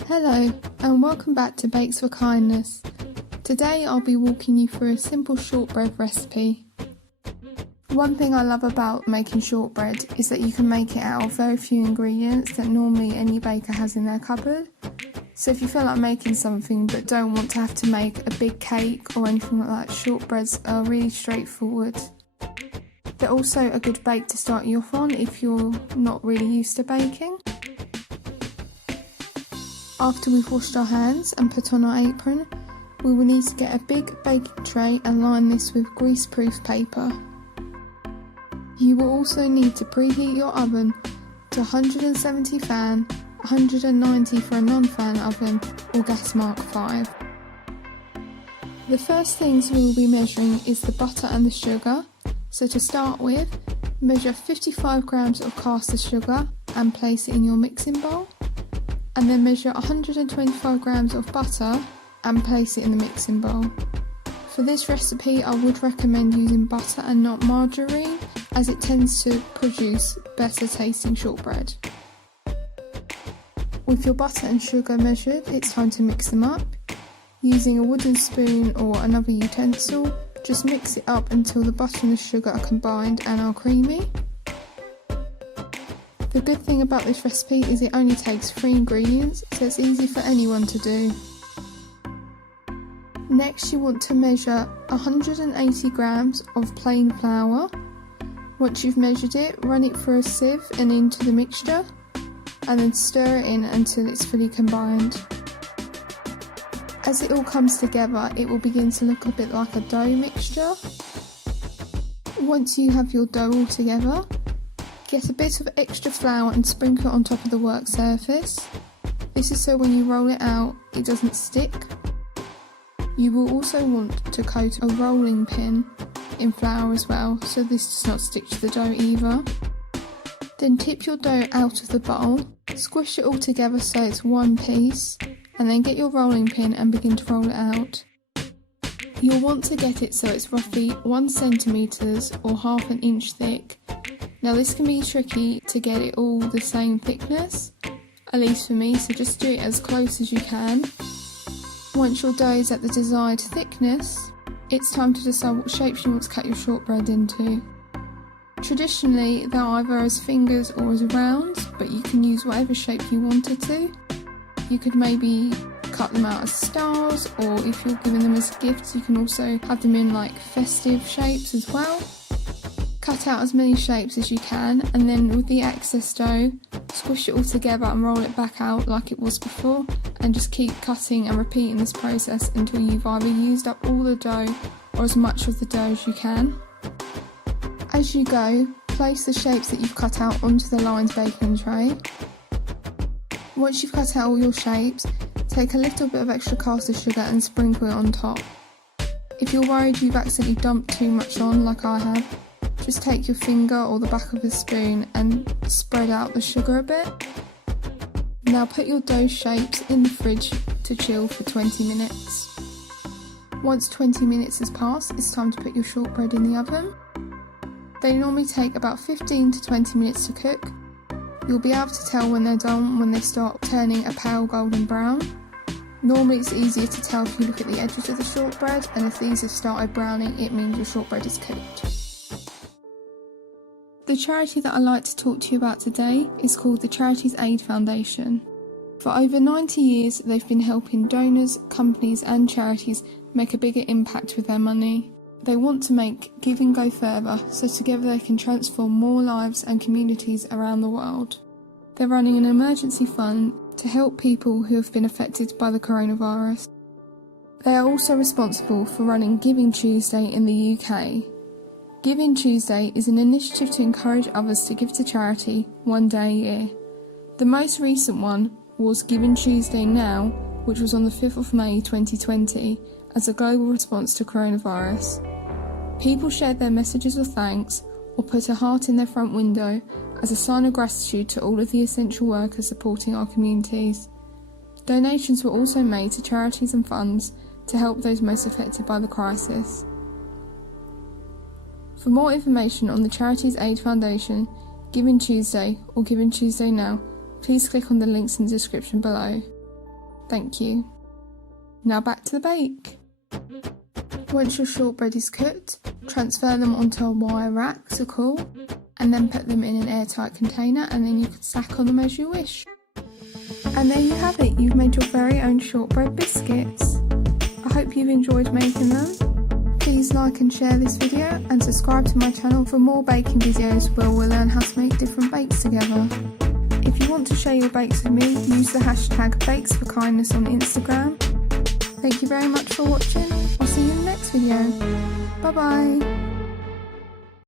Hello and welcome back to Bakes for Kindness. Today I'll be walking you through a simple shortbread recipe. One thing I love about making shortbread is that you can make it out of very few ingredients that normally any baker has in their cupboard. So if you feel like making something but don't want to have to make a big cake or anything like that, shortbreads are really straightforward. They're also a good bake to start you off on if you're not really used to baking. After we've washed our hands and put on our apron, we will need to get a big baking tray and line this with grease-proof paper. You will also need to preheat your oven to 170 fan, 190 for a non-fan oven or gas mark 5. The first things we will be measuring is the butter and the sugar. So to start with, measure 55 grams of caster sugar and place it in your mixing bowl. And then measure 125 grams of butter and place it in the mixing bowl. For this recipe I would recommend using butter and not margarine, as it tends to produce better tasting shortbread. With your butter and sugar measured, it's time to mix them up. Using a wooden spoon or another utensil, just mix it up until the butter and the sugar are combined and are creamy. The good thing about this recipe is it only takes 3 ingredients, so it's easy for anyone to do. Next you want to measure 180 grams of plain flour. Once you've measured it, run it through a sieve and into the mixture, and then stir it in until it's fully combined. As it all comes together, it will begin to look a bit like a dough mixture. Once you have your dough all together, get a bit of extra flour and sprinkle it on top of the work surface. This is so when you roll it out, it doesn't stick. You will also want to coat a rolling pin in flour as well, so this does not stick to the dough either. Then tip your dough out of the bowl, squish it all together so it's one piece, and then get your rolling pin and begin to roll it out. You'll want to get it so it's roughly 1 centimetre or half an inch thick. Now this can be tricky to get it all the same thickness, at least for me, so just do it as close as you can. Once your dough is at the desired thickness, it's time to decide what shapes you want to cut your shortbread into. Traditionally they're either as fingers or as rounds, but you can use whatever shape you wanted to. You could maybe cut them out as stars, or if you're giving them as gifts you can also have them in like festive shapes as well. Cut out as many shapes as you can, and then with the excess dough, squish it all together and roll it back out like it was before, and just keep cutting and repeating this process until you've either used up all the dough or as much of the dough as you can. As you go, place the shapes that you've cut out onto the lined baking tray. Once you've cut out all your shapes, take a little bit of extra caster sugar and sprinkle it on top. If you're worried you've accidentally dumped too much on, like I have, just take your finger or the back of a spoon and spread out the sugar a bit. Now put your dough shapes in the fridge to chill for 20 minutes. Once 20 minutes has passed, it's time to put your shortbread in the oven. They normally take about 15 to 20 minutes to cook. You'll be able to tell when they're done when they start turning a pale golden brown. Normally it's easier to tell if you look at the edges of the shortbread, and if these have started browning, it means your shortbread is cooked. The charity that I'd like to talk to you about today is called the Charities Aid Foundation. For over 90 years they've been helping donors, companies and charities make a bigger impact with their money. They want to make giving go further, so together they can transform more lives and communities around the world. They're running an emergency fund to help people who have been affected by the coronavirus. They are also responsible for running Giving Tuesday in the UK. Giving Tuesday is an initiative to encourage others to give to charity one day a year. The most recent one was Giving Tuesday Now, which was on the 5th of May 2020 as a global response to coronavirus. People shared their messages of thanks or put a heart in their front window as a sign of gratitude to all of the essential workers supporting our communities. Donations were also made to charities and funds to help those most affected by the crisis. For more information on the Charities Aid Foundation, Giving Tuesday or Giving Tuesday Now, please click on the links in the description below. Thank you. Now back to the bake. Once your shortbread is cooked, transfer them onto a wire rack to cool, and then put them in an airtight container, and then you can stack on them as you wish. And there you have it, you've made your very own shortbread biscuits. I hope you've enjoyed making them. Please like and share this video and subscribe to my channel for more baking videos where we'll learn how to make different bakes together. If you want to share your bakes with me, use the hashtag BakesForKindness on Instagram. Thank you very much for watching. I'll see you in the next video. Bye bye.